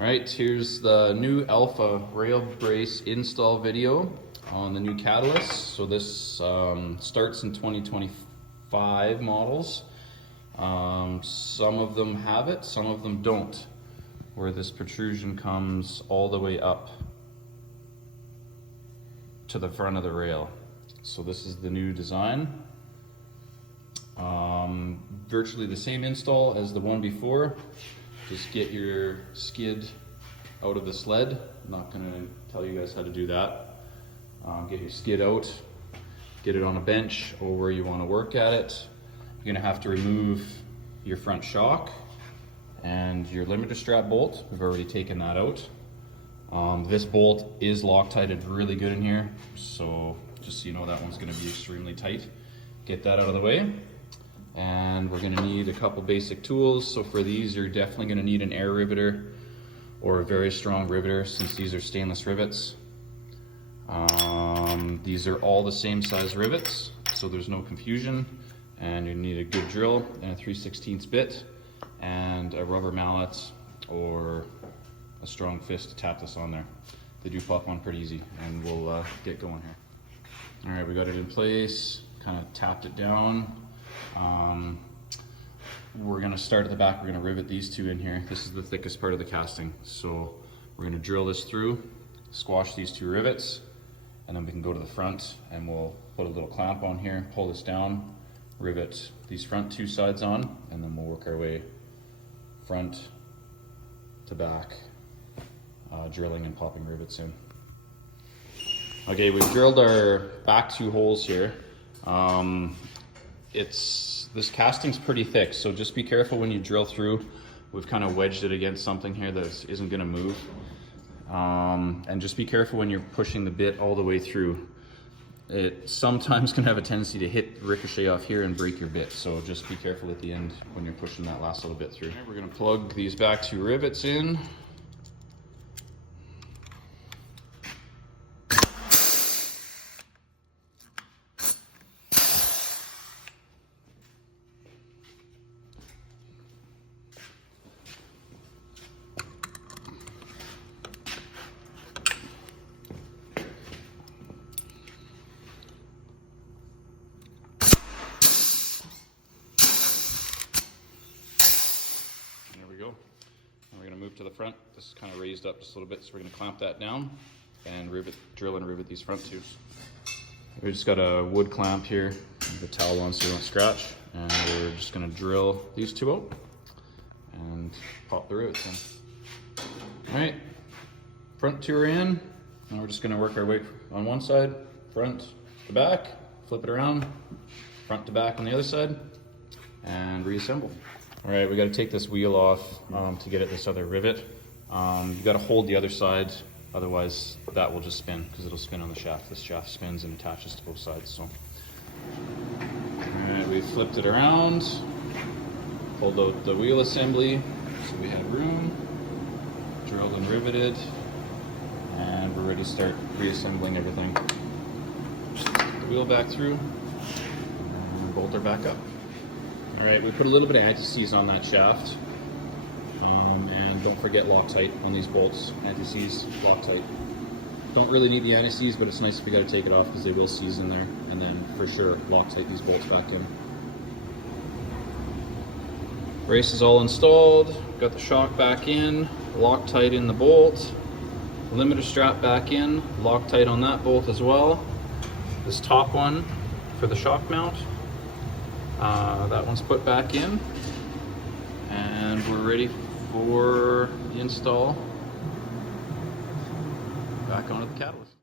All right, here's the new Alpha rail brace install video on the new catalyst. So this starts in 2025 models. Some of them have it, some of them don't, where this protrusion comes all the way up to the front of the rail. So this is the new design. Virtually the same install as the one before. Just get your skid out of the sled. I'm not going to tell you guys how to do that. Get your skid out, get it on a bench or where you want to work at it. You're going to have to remove your front shock and your limiter strap bolt. We've already taken that out. This bolt is Loctited really good in here, so just so you know, that one's going to be extremely tight. Get that out of the way. And we're going to need a couple basic tools. So for these, you're definitely going to need an air riveter or a very strong riveter, since these are stainless rivets. These are all the same size rivets, so there's no confusion. And you need a good drill and a 3/16 bit and a rubber mallet or a strong fist to tap this on there. They do pop on pretty easy, and we'll get going here. All right, we got it in place, kind of tapped it down. We're going to start at the back. We're going to rivet these two in here. This is the thickest part of the casting, so we're going to drill this through, squash these two rivets, and then we can go to the front and we'll put a little clamp on here, pull this down, rivet these front two sides on, and then we'll work our way front to back, drilling and popping rivets in. Okay, we've drilled our back two holes here. This casting's pretty thick, so just be careful when you drill through. We've kind of wedged it against something here that isn't going to move. And just be careful when you're pushing the bit all the way through. It sometimes can have a tendency to hit ricochet off here and break your bit, so just be careful at the end when you're pushing that last little bit through. We're going to plug these back two rivets in. We're going to move to the front. This is kind of raised up just a little bit, so we're going to clamp that down and drill and rivet these front two. We just got a wood clamp here, the towel on so you don't scratch, and we're just going to drill these two out and pop the rivets in. All right, front two are in. Now we're just going to work our way on one side, front to back, flip it around, front to back on the other side, and reassemble. All right, we got to take this wheel off to get at this other rivet. You got to hold the other side, otherwise that will just spin, because it'll spin on the shaft. This shaft spins and attaches to both sides. So, all right, we flipped it around, pulled out the wheel assembly, so we had room, drilled and riveted, and we're ready to start reassembling everything. Just put the wheel back through, and bolt her back up. All right, we put a little bit of anti-seize on that shaft, and don't forget Loctite on these bolts. Anti-seize, Loctite. Don't really need the anti-seize, but it's nice if you got to take it off because they will seize in there. And then for sure, Loctite these bolts back in. Brace is all installed. Got the shock back in, Loctite in the bolt, limiter strap back in, Loctite on that bolt as well. This top one for the shock mount. That one's put back in, and we're ready for the install back onto the catalyst.